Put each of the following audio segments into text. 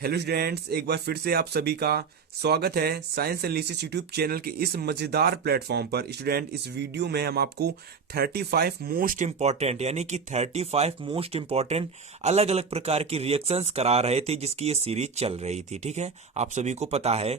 Hello students, एक बार फिर से आप सभी का स्वागत है साइंस एनालिसिस यूट्यूब चैनल के इस मजेदार प्लेटफॉर्म पर। स्टूडेंट, इस वीडियो में हम आपको 35 मोस्ट इंपॉर्टेंट यानी कि 35 मोस्ट इंपॉर्टेंट अलग अलग प्रकार की रिएक्शंस करा रहे थे, जिसकी ये सीरीज चल रही थी। ठीक है, आप सभी को पता है।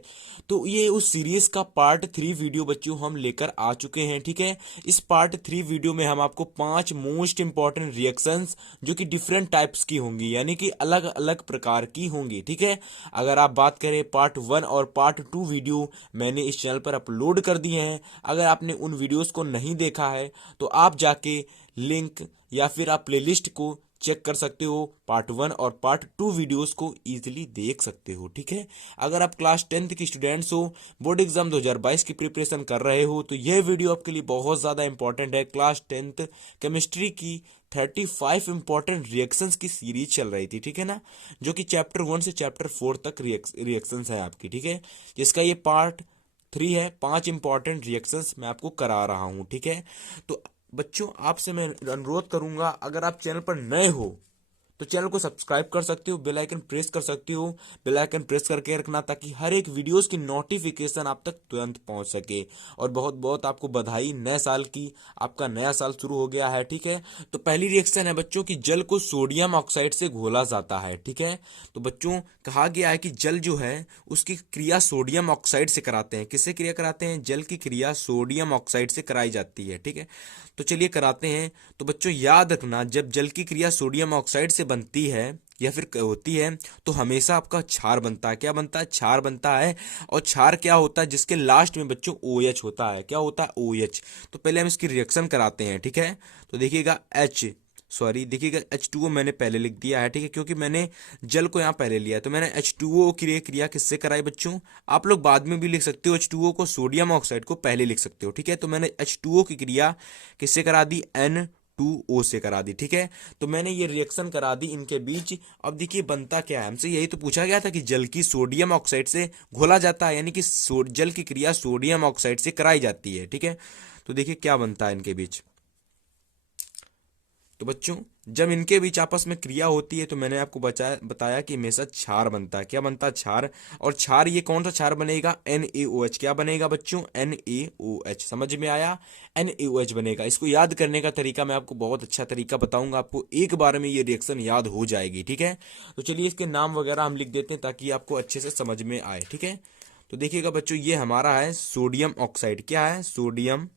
तो ये उस सीरीज का पार्ट 3 वीडियो बच्चों हम लेकर आ चुके हैं। ठीक है, इस पार्ट 3 वीडियो में हम आपको 5 मोस्ट इंपॉर्टेंट रिएक्शंस जो कि डिफरेंट टाइप्स की होंगी यानी कि अलग अलग प्रकार की होंगी। ठीक है, अगर आप बात करें पार्ट 1 और पार्ट 2 वीडियो मैंने इस चैनल पर अपलोड कर दिए हैं। अगर आपने उन वीडियोस को नहीं देखा है तो आप जाके लिंक या फिर आप प्लेलिस्ट को चेक कर सकते हो, पार्ट 1 और पार्ट 2 वीडियोस को इजीली देख सकते हो। ठीक है, अगर आप क्लास 10th की स्टूडेंट्स हो, बोर्ड एग्जाम 2022 की प्रिपरेशन कर रहे हो, तो यह वीडियो आपके लिए बहुत ज़्यादा इंपॉर्टेंट है। क्लास 10th केमिस्ट्री की 35 इंपॉर्टेंट रिएक्शंस की सीरीज चल रही थी। ठीक है ना, जो कि चैप्टर 1 से चैप्टर 4 तक रिएक्शंस है आपकी। ठीक है, जिसका ये पार्ट 3 है। 5 इंपॉर्टेंट रिएक्शंस मैं आपको करा रहा हूं। ठीक है, तो बच्चों आपसे मैं अनुरोध करूंगा, अगर आप चैनल पर नए हो तो चैनल को सब्सक्राइब कर सकते हो, बेल आइकन प्रेस कर सकते हो। बेल आइकन प्रेस करके रखना ताकि हर एक वीडियोस की नोटिफिकेशन आप तक तुरंत पहुंच सके। और बहुत बहुत आपको बधाई नए साल की, आपका नया साल शुरू हो गया है। ठीक है, तो पहली रिएक्शन है बच्चों की जल को सोडियम ऑक्साइड से घोला जाता है। ठीक है, तो बच्चों कहा गया है कि जल जो है उसकी क्रिया सोडियम ऑक्साइड से कराते हैं। किससे क्रिया कराते हैं? जल की क्रिया सोडियम ऑक्साइड से कराई जाती है। ठीक है, तो चलिए कराते हैं। तो बच्चों याद रखना, जब जल की क्रिया सोडियम ऑक्साइड से बनती है या फिर होती है तो हमेशा आपका क्षार बनता है। क्या बनता है? क्षार बनता है। और क्षार क्या होता है? जिसके लास्ट में बच्चों OH होता है। क्या होता है? OH। तो पहले हम इसकी रिएक्शन कराते हैं। ठीक है, तो देखिएगा देखिएगा H2O मैंने पहले लिख दिया है। ठीक है, क्योंकि मैंने जल को यहाँ पहले लिया है, तो मैंने H2O की क्रिया किससे कराई बच्चों? आप लोग बाद में भी लिख सकते हो H2O को, सोडियम ऑक्साइड को पहले लिख सकते हो। ठीक है, तो मैंने H2O की क्रिया किससे करा दी? N2O से करा दी। ठीक है, तो मैंने ये रिएक्शन करा दी इनके बीच। अब देखिए बनता क्या है, हमसे यही तो पूछा गया था कि जल की सोडियम ऑक्साइड से घोला जाता है, यानी कि जल की क्रिया सोडियम ऑक्साइड से कराई जाती है। ठीक है, तो देखिए क्या बनता है इनके बीच। तो बच्चों जब इनके बीच आपस में क्रिया होती है तो मैंने आपको बताया कि हमेशा क्षार बनता है। क्या बनता है? क्षार। और क्षार ये कौन सा क्षार बनेगा? NaOH। क्या बनेगा बच्चों? NaOH। समझ में आया? NaOH बनेगा। इसको याद करने का तरीका मैं आपको बहुत अच्छा तरीका बताऊंगा, आपको एक बार में ये रिएक्शन याद हो जाएगी। ठीक है, तो चलिए इसके नाम वगैरह हम लिख देते हैं ताकि आपको अच्छे से समझ में आए। ठीक है, तो देखिएगा बच्चों, ये हमारा है सोडियम ऑक्साइड। क्या है? Sodium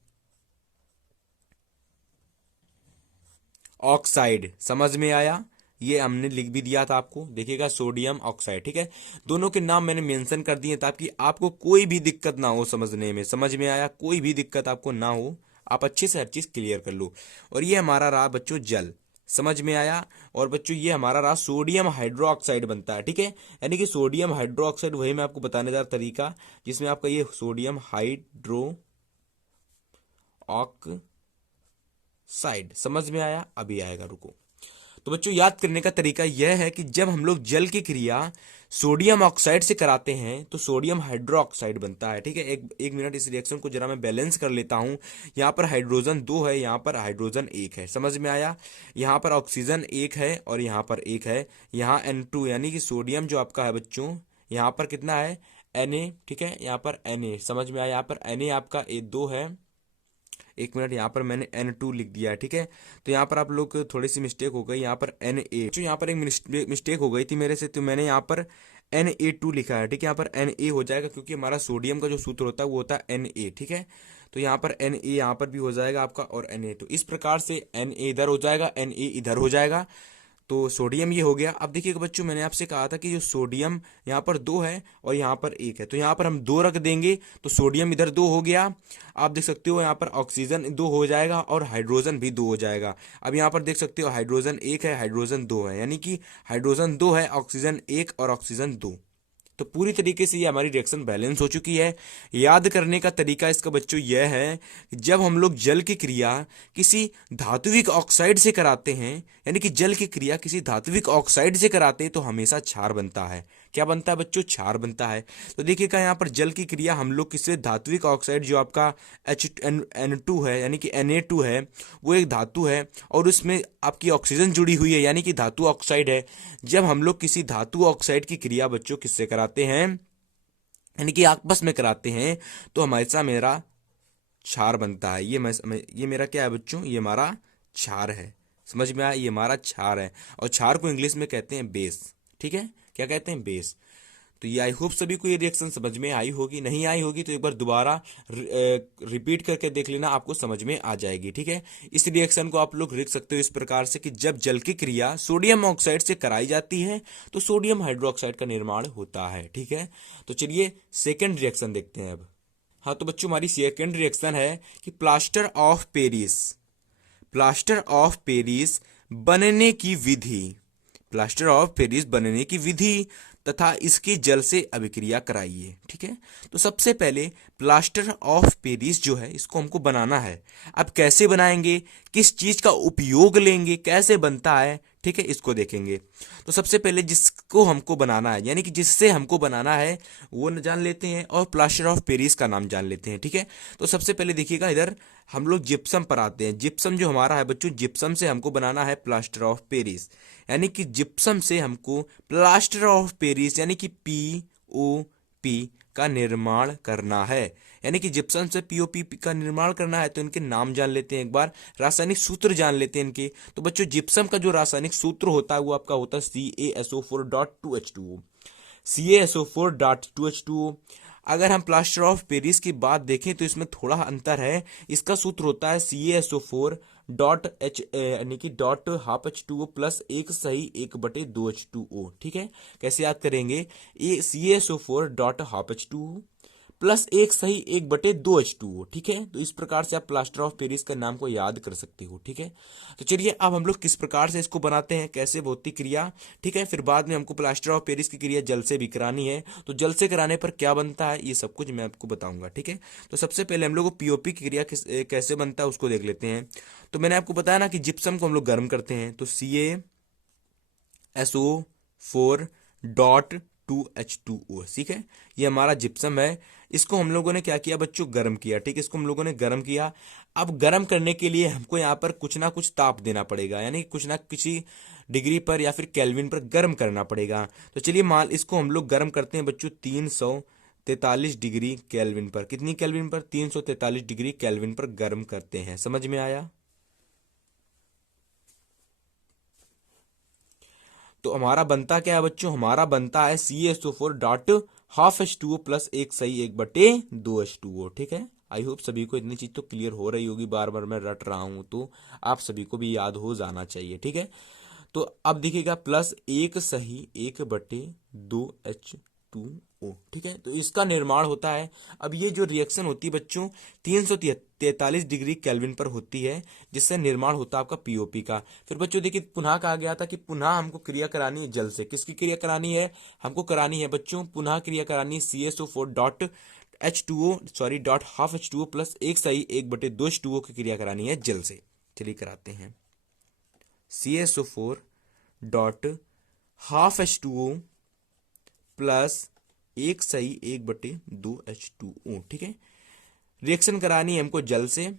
oxide. समझ में आया? ये हमने लिख भी दिया था आपको, देखिएगा सोडियम ऑक्साइड। ठीक है, दोनों के नाम मैंने मेंशन कर दिए ताकि आपको कोई भी दिक्कत ना हो समझने में। समझ में आया? कोई भी दिक्कत आपको ना हो, आप अच्छे से हर चीज क्लियर कर लो। और ये हमारा रहा बच्चों जल। समझ में आया? और बच्चों ये हमारा रहा सोडियम हाइड्रोक्साइड बनता है। ठीक है, यानी कि सोडियम हाइड्रोक्साइड वही मैं आपको बताने जा रहा तरीका, जिसमें आपका ये सोडियम हाइड्रो साइड। समझ में आया? अभी आएगा, रुको। तो बच्चों याद करने का तरीका यह है कि जब हम लोग जल की क्रिया सोडियम ऑक्साइड से कराते हैं तो सोडियम हाइड्रोक्साइड बनता है। ठीक है, एक मिनट, इस रिएक्शन को जरा मैं बैलेंस कर लेता हूं। यहाँ पर हाइड्रोजन 2 है, यहाँ पर हाइड्रोजन 1 है। समझ में आया? यहाँ पर ऑक्सीजन 1 है और यहाँ पर 1 है। यहाँ N2 यानी कि सोडियम जो आपका है बच्चों, यहाँ पर कितना है? Na। ठीक है, यहाँ पर Na। समझ में आया? यहाँ पर Na आपका 2 है। एक मिनट, यहाँ पर मैंने N2 लिख दिया है। ठीक है, तो यहाँ पर आप लोग थोड़ी सी मिस्टेक हो गई, यहाँ पर Na। जो यहाँ पर एक मिस्टेक हो गई थी मेरे से, तो मैंने यहाँ पर Na2 लिखा है। ठीक है, यहाँ पर Na हो जाएगा क्योंकि हमारा सोडियम का जो सूत्र होता है वो होता है Na। ठीक है, तो यहाँ पर Na यहाँ पर भी हो जाएगा आपका, और Na। तो इस प्रकार से Na इधर हो जाएगा, Na इधर हो जाएगा। तो सोडियम ये हो गया। अब देखिएगा बच्चों, मैंने आपसे कहा था कि जो सोडियम यहाँ पर 2 है और यहाँ पर 1 है, तो यहाँ पर हम 2 रख देंगे तो सोडियम इधर 2 हो गया। आप देख सकते हो यहाँ पर ऑक्सीजन 2 हो जाएगा और हाइड्रोजन भी 2 हो जाएगा। अब यहाँ पर देख सकते हो हाइड्रोजन 1 है, हाइड्रोजन 2 है, यानी कि हाइड्रोजन 2 है, ऑक्सीजन 1 और ऑक्सीजन 2। तो पूरी तरीके से ये हमारी रिएक्शन बैलेंस हो चुकी है। याद करने का तरीका इसका बच्चों यह है कि जब हम लोग जल की क्रिया किसी धात्विक ऑक्साइड से कराते हैं, यानी कि जल की क्रिया किसी धात्विक ऑक्साइड से कराते हैं तो हमेशा क्षार बनता है। क्या बनता है बच्चों? क्षार बनता है। तो देखिएगा यहाँ पर जल की क्रिया हम लोग किसी धात्विक ऑक्साइड जो आपका N2 है यानी कि Na2 है, वो एक धातु है और उसमें आपकी ऑक्सीजन जुड़ी हुई है यानी कि धातु ऑक्साइड है। जब हम लोग किसी धातु ऑक्साइड की क्रिया बच्चों किससे कराते हैं, यानी कि आपस में कराते हैं, तो हमेशा मेरा क्षार बनता है। ये मेरा क्या है बच्चों, ये हमारा क्षार है। समझ में आया, ये हमारा क्षार है। और क्षार को इंग्लिश में कहते हैं बेस। ठीक है, क्या कहते हैं, बेस। तो ये आई होप सभी को ये रिएक्शन समझ में आई होगी। नहीं आई होगी तो एक बार दोबारा रिपीट करके देख लेना, आपको समझ में आ जाएगी। ठीक है, इस रिएक्शन को आप लोग लिख सकते हो इस प्रकार से कि जब जल की क्रिया सोडियम ऑक्साइड से कराई जाती है तो सोडियम हाइड्रोक्साइड का निर्माण होता है। ठीक है, तो चलिए सेकेंड रिएक्शन देखते हैं अब। हाँ तो बच्चों, हमारी सेकेंड रिएक्शन है कि plaster of Paris, plaster of Paris बनने की विधि, प्लास्टर ऑफ पेरिस बनने की विधि तथा इसकी जल से अभिक्रिया कराइए। ठीक है, तो सबसे पहले प्लास्टर ऑफ पेरिस जो है इसको हमको बनाना है। अब कैसे बनाएंगे, किस चीज का उपयोग लेंगे, कैसे बनता है, ठीक है, इसको देखेंगे। तो सबसे पहले जिसको हमको बनाना है, यानी कि जिससे हमको बनाना है, वो जान लेते हैं और प्लास्टर ऑफ पेरिस का नाम जान लेते हैं। ठीक है, तो सबसे पहले देखिएगा इधर हम लोग जिप्सम पर आते हैं। जिप्सम जो हमारा है बच्चों, जिप्सम से हमको बनाना है प्लास्टर ऑफ पेरिस, यानी कि जिप्सम से हमको प्लास्टर ऑफ पेरिस यानी कि POP का निर्माण करना है। यानी कि जिप्सम से POP का निर्माण करना है तो इनके नाम जान लेते हैं, एक बार रासायनिक सूत्र जान लेते हैं इनके। तो बच्चों जिप्सम का जो रासायनिक सूत्र होता है वो आपका होता है CaSO4.2H2O, CaSO4.2H2O। अगर हम प्लास्टर ऑफ पेरिस की बात देखें तो इसमें थोड़ा अंतर है। इसका सूत्र होता है CaSO4 डॉट H यानी कि dot half H2O plus 1/1/2H2O। ठीक है, कैसे याद करेंगे, ये CaSO4 dot half H2O plus 1/1/2H2O। ठीक है, तो इस प्रकार से आप प्लास्टर ऑफ पेरिस का नाम को याद कर सकते हो। ठीक है, तो चलिए अब हम लोग किस प्रकार से इसको बनाते हैं, कैसे भौतिक क्रिया। ठीक है, फिर बाद में हमको प्लास्टर ऑफ पेरिस की क्रिया जल से भी करानी है, तो जल से कराने पर क्या बनता है ये सब कुछ मैं आपको बताऊंगा। ठीक है, तो सबसे पहले हम लोग को POP की क्रिया कैसे बनता है उसको देख लेते हैं। तो मैंने आपको बताया ना कि जिप्सम को हम लोग गर्म करते हैं, तो CaSO4 डॉट 2H2O। ठीक है, ये हमारा जिप्सम है। इसको हम लोगों ने क्या किया बच्चों, गर्म किया। ठीक है, इसको हम लोगों ने गर्म किया। अब गर्म करने के लिए हमको यहाँ पर कुछ ना कुछ ताप देना पड़ेगा, यानी कुछ ना किसी डिग्री पर या फिर केल्विन पर गर्म करना पड़ेगा। तो चलिए मान इसको हम लोग गर्म करते हैं बच्चों 343 डिग्री केल्विन पर। कितनी केल्विन पर, 343 डिग्री केल्विन पर गर्म करते हैं। समझ में आया। तो हमारा बनता क्या है बच्चों, हमारा बनता है CaSO4 dot half H2O plus 1/1/2H2O। ठीक है, आई होप सभी को इतनी चीज तो क्लियर हो रही होगी, बार बार मैं रट रहा हूं तो आप सभी को भी याद हो जाना चाहिए। ठीक है, तो अब देखिएगा प्लस 1/1/2H2O। ठीक है, तो इसका निर्माण होता है। अब ये जो रिएक्शन होती है बच्चों 343 डिग्री केल्विन पर होती है, जिससे निर्माण होता है आपका POP का। फिर बच्चों देखिए पुनः कहा गया था कि पुनः हमको क्रिया करानी है जल से। किसकी क्रिया करानी है, हमको करानी है बच्चों, पुनः क्रिया करानी है CaSO4 dot H2O sorry dot half H2O plus 1/1/2H2O की क्रिया करानी है जल से। चलिए कराते हैं। CaSO4 dot half H2O plus 1/1/2H2O। ठीक है, रिएक्शन करानी है हमको जल से।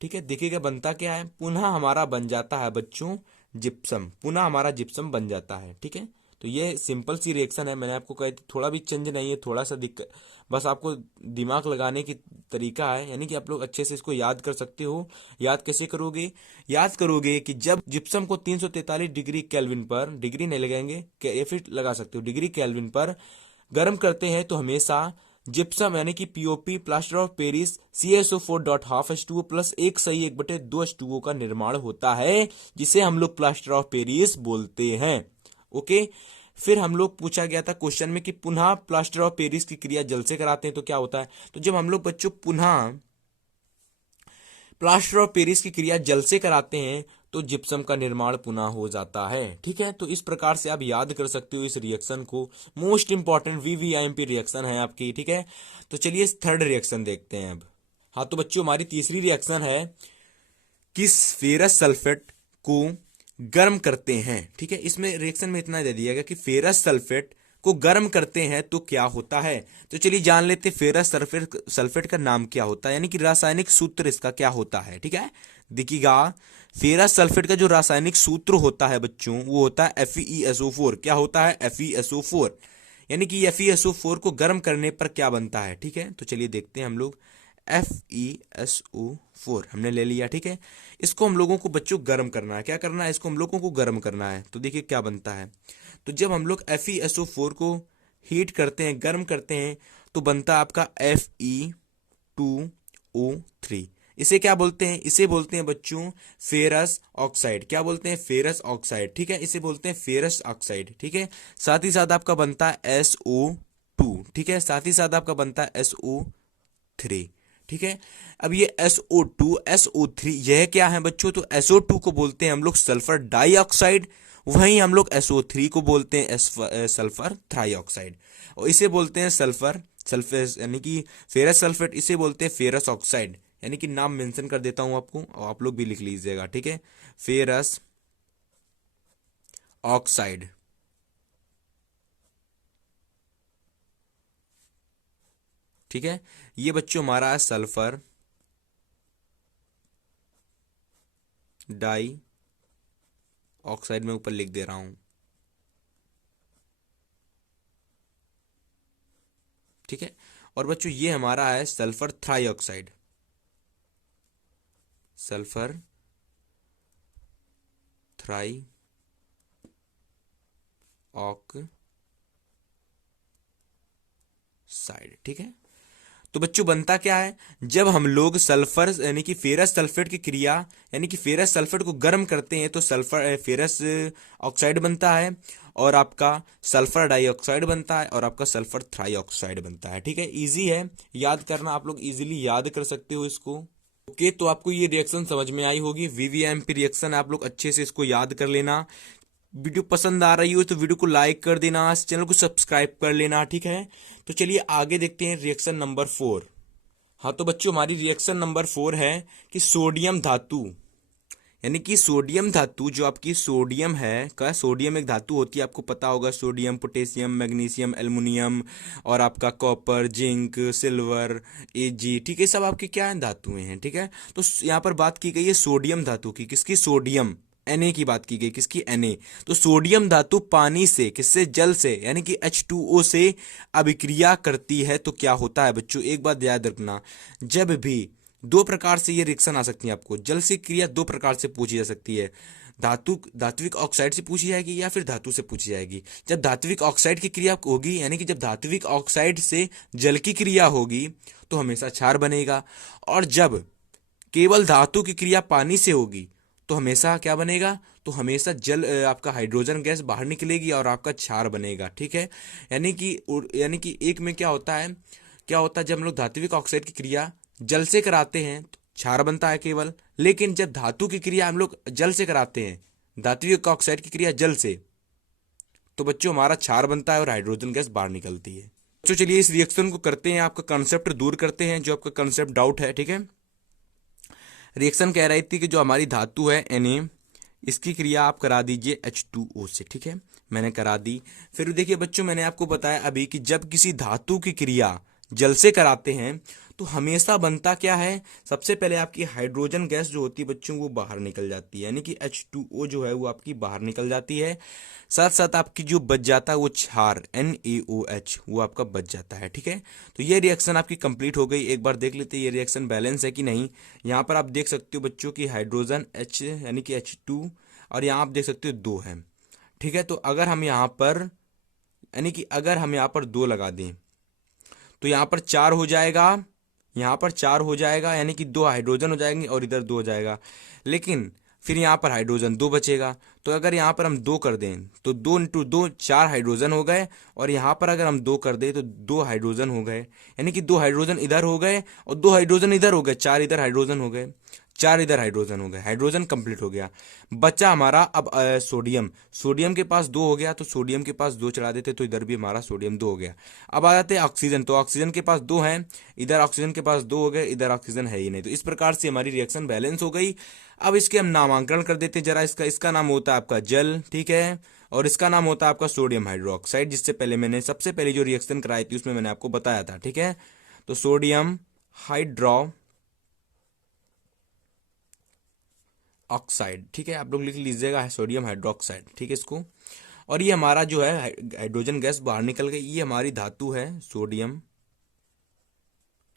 ठीक है, देखिएगा बनता क्या है, पुनः हमारा बन जाता है बच्चों जिप्सम, पुनः हमारा जिप्सम बन जाता है। ठीक है, तो ये सिंपल सी रिएक्शन है, मैंने आपको कहा थोड़ा भी चेंज नहीं है, थोड़ा सा दिक्कत, बस आपको दिमाग लगाने की तरीका है, यानी कि आप लोग अच्छे से इसको याद कर सकते हो। याद कैसे करोगे, याद करोगे कि जब जिप्सम को 343 डिग्री केल्विन पर, डिग्री नहीं लगाएंगे या फिर लगा सकते हो, डिग्री केल्विन पर गर्म करते हैं तो हमेशा जिप्सम यानी कि POP plaster of Paris CaSO4 dot half H2O plus 1/1/2H2O का निर्माण होता है, जिसे हम लोग प्लास्टर ऑफ पेरिस बोलते हैं। ओके, फिर हम लोग पूछा गया था क्वेश्चन में कि पुनः प्लास्टर ऑफ पेरिस की क्रिया जल से कराते हैं तो क्या होता है। तो जब हम लोग बच्चों पुनः प्लास्टर ऑफ पेरिस की क्रिया जल से कराते हैं तो जिप्सम का निर्माण पुनः हो जाता है। ठीक है, तो इस प्रकार से आप याद कर सकते हो इस रिएक्शन को। मोस्ट इंपॉर्टेंट VVIMP रिएक्शन है आपकी। ठीक है, तो चलिए थर्ड रिएक्शन देखते हैं अब। हाँ तो बच्चों, हमारी तीसरी रिएक्शन है कि फेरस सल्फेट को गर्म करते हैं। ठीक है, इसमें रिएक्शन में इतना दे दिया गया कि फेरस सल्फेट को गर्म करते हैं तो क्या होता है। तो चलिए जान लेते फेरस सल्फेट का नाम क्या होता है, यानी कि रासायनिक सूत्र इसका क्या होता है। ठीक है, देखिएगा, फेरस सल्फेट का जो रासायनिक सूत्र होता है बच्चों, वो होता है FeSO4। क्या होता है? FeSO4। यानी कि FeSO4 को गर्म करने पर क्या बनता है, ठीक है। तो चलिए देखते हैं हम लोग। FeSO4 हमने ले लिया, ठीक है। इसको हम लोगों को बच्चों गर्म करना है। क्या करना है? इसको हम लोगों को गर्म करना है। तो देखिए क्या बनता है। तो जब हम लोग FeSO4 को हीट करते हैं, गर्म करते हैं, तो बनता है आपका Fe2O3। इसे क्या बोलते हैं? इसे बोलते हैं बच्चों फेरस ऑक्साइड। क्या बोलते हैं? फेरस ऑक्साइड, ठीक है। इसे बोलते हैं फेरस ऑक्साइड, ठीक है। साथ ही साथ आपका बनता है SO2, ठीक है। साथ ही साथ आपका बनता है SO3, ठीक है। अब ये SO2 SO3 यह क्या है बच्चों? तो SO2 को बोलते हैं हम लोग सल्फर डाइऑक्साइड, वहीं हम लोग SO3 को बोलते हैं सल्फर थ्राइऑक्साइड, और इसे बोलते हैं सल्फर सल्फेस यानी कि फेरस सल्फेट, इसे बोलते हैं फेरस ऑक्साइड। यानी कि नाम मेंशन कर देता हूं आपको, और आप लोग भी लिख लीजिएगा, ठीक है। फेरस ऑक्साइड, ठीक है। ये बच्चों हमारा है सल्फर डाई ऑक्साइड, में ऊपर लिख दे रहा हूं, ठीक है। और बच्चों ये हमारा है सल्फर थ्राइऑक्साइड, सल्फर थ्राई ऑक्साइड, ठीक है। तो बच्चों बनता क्या है? जब हम लोग सल्फर यानी कि फेरस सल्फेट की क्रिया यानी कि फेरस सल्फेट को गर्म करते हैं, तो सल्फर फेरस ऑक्साइड बनता है, और आपका सल्फर डाइऑक्साइड बनता है, और आपका सल्फर थ्राइऑक्साइड बनता है, ठीक है। इजी है याद करना, आप लोग इजीली याद कर सकते हो इसको। ओके, तो आपको ये रिएक्शन समझ में आई होगी, VVMP रिएक्शन। आप लोग अच्छे से इसको याद कर लेना। वीडियो पसंद आ रही हो तो वीडियो को लाइक कर देना, चैनल को सब्सक्राइब कर लेना, ठीक है। तो चलिए आगे देखते हैं रिएक्शन नंबर 4। हाँ तो बच्चों हमारी रिएक्शन नंबर 4 है कि सोडियम धातु, यानी कि सोडियम धातु, जो आपकी सोडियम है का, सोडियम एक धातु होती है, आपको पता होगा। सोडियम, पोटेशियम, मैग्नीशियम, एल्युमिनियम, और आपका कॉपर, जिंक, सिल्वर, Ag, ठीक है। सब आपकी क्या है? धातुएं हैं, ठीक है। तो यहाँ पर बात की गई है सोडियम धातु की। किसकी? सोडियम, Na की बात की गई। किसकी? Na। तो सोडियम धातु पानी से, किससे? जल से, यानी कि H2O से अभिक्रिया करती है, तो क्या होता है बच्चों? एक बात याद रखना, जब भी दो प्रकार से ये रिएक्शन आ सकती है आपको, जल से क्रिया दो प्रकार से पूछी जा सकती है। धात्विक ऑक्साइड से पूछी जाएगी, या फिर धातु से पूछी जाएगी। जब धात्विक ऑक्साइड की क्रिया होगी, यानी कि जब धात्विक ऑक्साइड से जल की क्रिया होगी, तो हमेशा क्षार बनेगा। और जब केवल धातु की क्रिया पानी से होगी, तो हमेशा क्या बनेगा? तो हमेशा जल आपका हाइड्रोजन गैस बाहर निकलेगी, और आपका क्षार बनेगा, ठीक है। यानी कि एक में क्या होता है जब हम लोग धात्विक ऑक्साइड की क्रिया जल से कराते हैं, तो क्षार बनता है केवल। लेकिन जब धातु की क्रिया हम लोग जल से कराते हैं, धात्विक ऑक्साइड की क्रिया जल से, तो बच्चों हमारा क्षार बनता है और हाइड्रोजन गैस बाहर निकलती है। बच्चों चलिए इस रिएक्शन को करते हैं, आपका कंसेप्ट दूर करते हैं, जो आपका कंसेप्ट डाउट है, ठीक है। रिएक्शन कह रही थी कि जो हमारी धातु है Na, इसकी क्रिया आप करा दीजिए H2O से, ठीक है। मैंने करा दी। फिर देखिए बच्चों, मैंने आपको बताया अभी कि जब किसी धातु की क्रिया जल से कराते हैं, तो हमेशा बनता क्या है? सबसे पहले आपकी हाइड्रोजन गैस जो होती है बच्चों, वो बाहर निकल जाती है, यानी कि H2O जो है वो आपकी बाहर निकल जाती है। साथ साथ आपकी जो बच जाता है वो क्षार NaOH, वो आपका बच जाता है, ठीक है। तो ये रिएक्शन आपकी कंप्लीट हो गई। एक बार देख लेते हैं ये रिएक्शन बैलेंस है कि नहीं। यहाँ पर आप देख सकते हो बच्चों की हाइड्रोजन H यानी कि H2, और यहाँ आप देख सकते हो 2 है, ठीक है। तो अगर हम यहाँ पर यानी कि अगर हम यहाँ पर 2 लगा दें, तो यहाँ पर 4 हो जाएगा, यहाँ पर 4 हो जाएगा, यानी कि 2 हाइड्रोजन हो जाएंगे, और इधर 2 हो जाएगा। लेकिन फिर यहाँ पर हाइड्रोजन 2 बचेगा। तो अगर यहाँ पर हम 2 कर दें, तो 2 इंटू 2 4 हाइड्रोजन हो गए, और यहाँ पर अगर हम 2 कर दें तो 2 हाइड्रोजन हो गए, यानी कि 2 हाइड्रोजन इधर हो गए, और 2 हाइड्रोजन इधर हो गए, 4 इधर हाइड्रोजन हो गए, 4 इधर हाइड्रोजन हो गए। हाइड्रोजन कंप्लीट हो गया। बचा हमारा अब सोडियम। सोडियम के पास 2 हो गया, तो सोडियम के पास 2 चढ़ा देते, तो इधर भी हमारा सोडियम 2 हो गया। अब आ जाते हैं ऑक्सीजन। तो ऑक्सीजन के पास 2 हैं, इधर ऑक्सीजन के पास 2 हो गए, इधर ऑक्सीजन है ही नहीं। तो इस प्रकार से हमारी रिएक्शन बैलेंस हो गई। अब इसके हम नामांकन कर देते हैं जरा। इसका नाम होता है आपका जल, ठीक है, और इसका नाम होता है आपका सोडियम हाइड्रोक्साइड, जिससे पहले मैंने सबसे पहले जो रिएक्शन कराई थी उसमें मैंने आपको बताया था, ठीक है। तो सोडियम ऑक्साइड, ठीक है, आप लोग लिख लीजिएगा सोडियम हाइड्रोक्साइड, ठीक है इसको। और ये हमारा जो है हाइड्रोजन गैस बाहर निकल गई, ये हमारी धातु है सोडियम,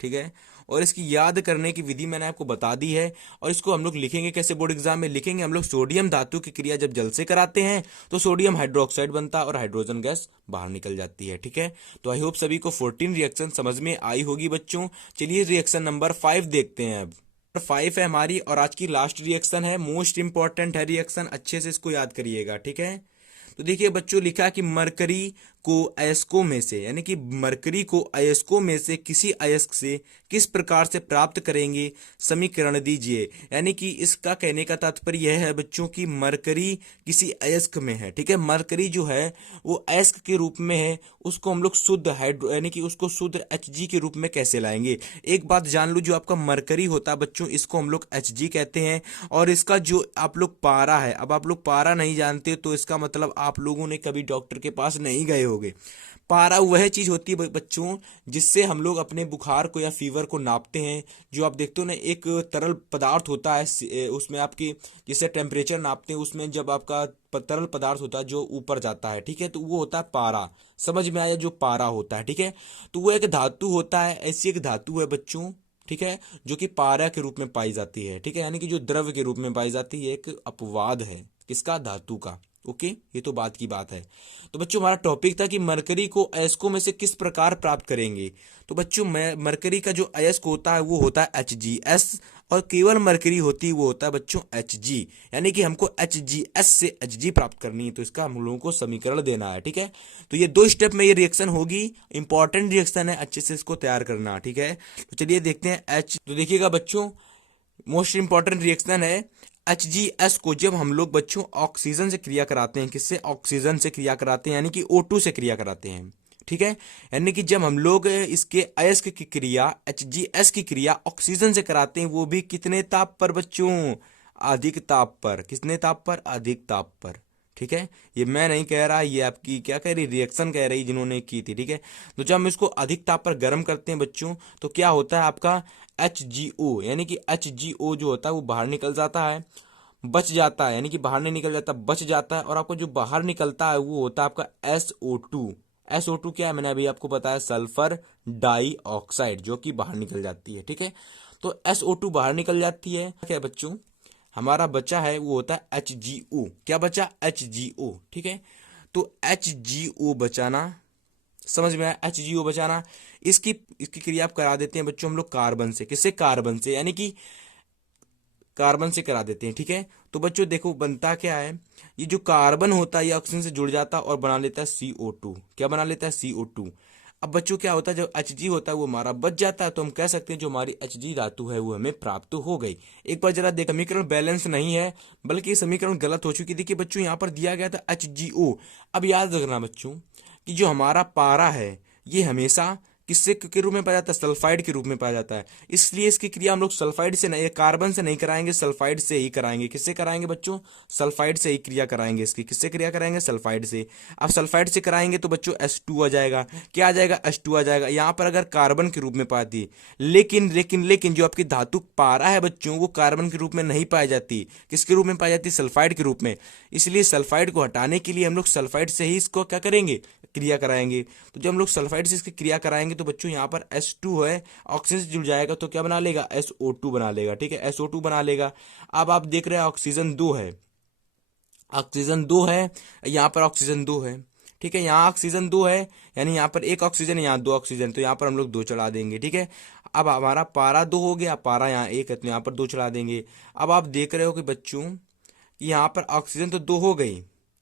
ठीक है। और इसकी याद करने की विधि मैंने आपको बता दी है। और इसको हम लोग लिखेंगे कैसे बोर्ड एग्जाम में, लिखेंगे हम लोग सोडियम धातु की क्रिया जब जल से कराते हैं तो सोडियम हाइड्रोक्साइड बनता है और हाइड्रोजन गैस बाहर निकल जाती है, ठीक है। तो आई होप सभी को 14 रिएक्शन समझ में आई होगी बच्चों। चलिए रिएक्शन नंबर 5 देखते हैं। अब 5 है हमारी और आज की लास्ट रिएक्शन है, मोस्ट इंपॉर्टेंट है रिएक्शन, अच्छे से इसको याद करिएगा, ठीक है। तो देखिए बच्चों लिखा कि मरकरी को अयस्कों में से, यानी कि मरकरी को अयस्कों में से किसी अयस्क से किस प्रकार से प्राप्त करेंगे, समीकरण दीजिए। यानी कि इसका कहने का तात्पर्य यह है बच्चों की मरकरी किसी अयस्क में है, ठीक है। मरकरी जो है वो अयस्क के रूप में है, उसको हम लोग शुद्ध हाइड्रो यानी कि उसको शुद्ध Hg के रूप में कैसे लाएंगे। एक बात जान लो, जो आपका मरकरी होता है बच्चों, इसको हम लोग Hg कहते हैं। और इसका जो आप लोग पारा है, अब आप लोग पारा नहीं जानते तो इसका मतलब आप लोगों ने कभी डॉक्टर के पास नहीं गए होंगे। पारा वह चीज होती है बच्चों जिससे हम लोग अपने बुखार को या फीवर को नापते हैं। जो आप देखते हो ना, एक तरल पदार्थ होता है उसमें आपकी जिससे टेम्परेचर नापते हैं, उसमें जब आपका तरल पदार्थ होता है जो ऊपर जाता है, ठीक है, तो वो होता है पारा। समझ में आया, जो पारा होता है, ठीक है। तो वो एक धातु होता है, ऐसी एक धातु है बच्चों, ठीक है, जो कि पारा के रूप में पाई जाती है, ठीक है, यानी कि जो द्रव्य के रूप में पाई जाती है, एक अपवाद है किसका, धातु का। ओके, ये तो बात की बात है। तो बच्चों हमारा टॉपिक था कि मरकरी को अयस्कों में से किस प्रकार प्राप्त करेंगे। तो बच्चों मरकरी का जो अयस्क होता है वो होता है HgS, और केवल मरकरी होती है वो होता है बच्चों Hg, यानी कि हमको HgS से Hg प्राप्त करनी है, तो इसका हम लोगों को समीकरण देना है, ठीक है। तो ये 2 स्टेप में ये रिएक्शन होगी, इंपॉर्टेंट रिएक्शन है, अच्छे से इसको तैयार करना, ठीक है। तो चलिए देखते हैं H। तो देखिएगा बच्चों, मोस्ट इंपॉर्टेंट रिएक्शन है HgS को जब हम लोग बच्चों ऑक्सीजन से क्रिया कराते हैं, किससे, ऑक्सीजन से क्रिया कराते हैं, यानी कि O2 से क्रिया कराते हैं, ठीक है। यानी कि जब हम लोग इसके अयस्क की क्रिया HgS की क्रिया ऑक्सीजन से कराते हैं, वो भी कितने ताप पर बच्चों, अधिक ताप पर। कितने ताप पर, अधिक ताप पर, ठीक है। ये मैं नहीं कह रहा, ये आपकी क्या कह रही, रिएक्शन कह रही जिन्होंने की थी, ठीक है। तो जब हम इसको अधिक ताप पर गर्म करते हैं बच्चों, तो क्या होता है आपका HgO, यानी कि HgO जो होता है वो बाहर निकल जाता है, बच जाता है, यानी कि बाहर नहीं निकल जाता, बच जाता है। और आपको जो बाहर निकलता है वो होता है आपका SO2। SO2 क्या है, मैंने अभी आपको बताया, सल्फर डाइऑक्साइड, जो कि बाहर निकल जाती है, ठीक है। तो SO2 बाहर निकल जाती है, क्या है बच्चों, हमारा बचा है वो होता है HgO। क्या बचा, HgO, ठीक है। तो HgO बचाना, समझ में आया, HgO बचाना। इसकी इसकी क्रिया आप करा देते हैं बच्चों हम लोग कार्बन से, किससे, कार्बन से, यानी कि कार्बन से करा देते हैं, ठीक है। तो बच्चों देखो बनता क्या है, ये जो कार्बन होता है ये ऑक्सीजन से जुड़ जाता है और बना लेता है CO2। क्या बना लेता है, CO2। अब बच्चों क्या होता है, जब Hg होता है वो हमारा बच जाता है, तो हम कह सकते हैं जो हमारी Hg धातु है वो हमें प्राप्त हो गई। एक बार जरा देख, समीकरण बैलेंस नहीं है बल्कि समीकरण गलत हो चुकी। देखिए बच्चों यहाँ पर दिया गया था HgO। अब याद रखना बच्चों कि जो हमारा पारा है ये हमेशा किससे के रूप में पाया जाता है, सल्फाइड के रूप में पाया जाता है। इसलिए इसकी क्रिया हम लोग सल्फाइड से नहीं, कार्बन से नहीं कराएंगे, सल्फाइड से ही कराएंगे। किससे कराएंगे बच्चों, सल्फाइड से ही क्रिया कराएंगे इसकी। किससे क्रिया कराएंगे, सल्फाइड से। अब सल्फाइड से कराएंगे तो बच्चों H2 आ जाएगा। क्या आ जाएगा, H2 आ जाएगा। यहाँ पर अगर कार्बन के रूप में पाती, लेकिन लेकिन लेकिन जो आपकी धातु पारा है बच्चों वो कार्बन के रूप में नहीं पाई जाती, किसके रूप में पाई जाती, सल्फाइड के रूप में। इसलिए सल्फाइड को हटाने के लिए हम लोग सल्फाइड से ही इसको क्या करेंगे, क्रिया कराएंगे। तो जब हम लोग सल्फाइड से इसकी क्रिया कराएंगे तो बच्चों यहाँ पर H2 है, ऑक्सीजन से जुड़ जाएगा तो क्या बना लेगा, SO2 बना लेगा, ठीक है, SO2 बना लेगा। अब आप देख रहे हैं ऑक्सीजन 2 है, ऑक्सीजन 2 है, यहाँ पर ऑक्सीजन 2 है, ठीक है, यहाँ ऑक्सीजन 2 है, यानी यहाँ पर एक ऑक्सीजन, यहाँ 2 ऑक्सीजन, तो यहाँ पर हम लोग 2 चढ़ा देंगे, ठीक है। अब हमारा पारा 2 हो गया, पारा यहाँ 1 है तो यहाँ पर 2 चढ़ा देंगे। अब आप देख रहे हो कि बच्चों यहाँ पर ऑक्सीजन तो 2 हो गई,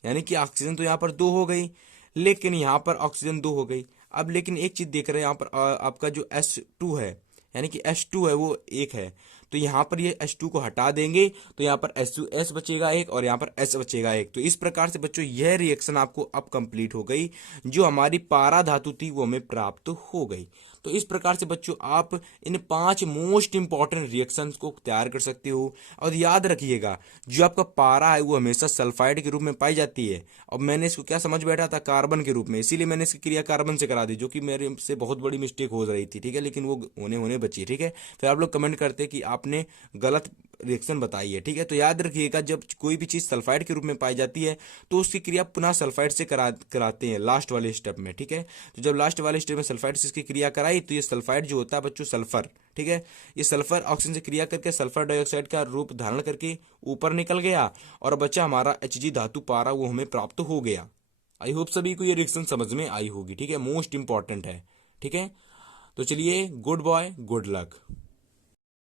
यानी कि ऑक्सीजन तो यहाँ पर 2 हो गई, लेकिन यहाँ पर ऑक्सीजन 2 हो गई। अब लेकिन एक चीज देख रहे हैं यहाँ पर आपका जो H2 है, यानी कि H2 है वो 1 है, तो यहाँ पर ये H2 को हटा देंगे तो यहाँ पर S बचेगा 1 और यहाँ पर S बचेगा 1। तो इस प्रकार से बच्चों यह रिएक्शन आपको अब कंप्लीट हो गई, जो हमारी पारा धातु थी वो हमें प्राप्त हो गई। तो इस प्रकार से बच्चों आप इन 5 मोस्ट इंपॉर्टेंट रिएक्शंस को तैयार कर सकते हो। और याद रखिएगा जो आपका पारा है वो हमेशा सल्फाइड के रूप में पाई जाती है। अब मैंने इसको क्या समझ बैठा था, कार्बन के रूप में, इसीलिए मैंने इसकी क्रिया कार्बन से करा दी, जो कि मेरे से बहुत बड़ी मिस्टेक हो रही थी, ठीक है, लेकिन वो होने होने बची, ठीक है। फिर आप लोग कमेंट करते कि आपने गलत रिएक्शन बताई है। ठीक है, तो याद रखिएगा जब कोई भी चीज सल्फाइड के रूप में पाई जाती है तो उसकी क्रिया पुनः सल्फाइड से कराते हैं लास्ट वाले स्टेप में। ठीक है, तो जब लास्ट वाले स्टेप में सल्फाइड से इसकी क्रिया कराई तो ये सल्फाइड जो होता है बच्चों सल्फर, ठीक है, ये सल्फर ऑक्सीजन से क्रिया करके सल्फर डाइऑक्साइड का रूप धारण करके ऊपर निकल गया और बच्चा हमारा Hg धातु पारा वो हमें प्राप्त हो गया। आई होप सभी को ये रिएक्शन समझ में आई होगी। ठीक है, मोस्ट इंपॉर्टेंट है। ठीक है, तो चलिए, गुड बॉय गुड लक।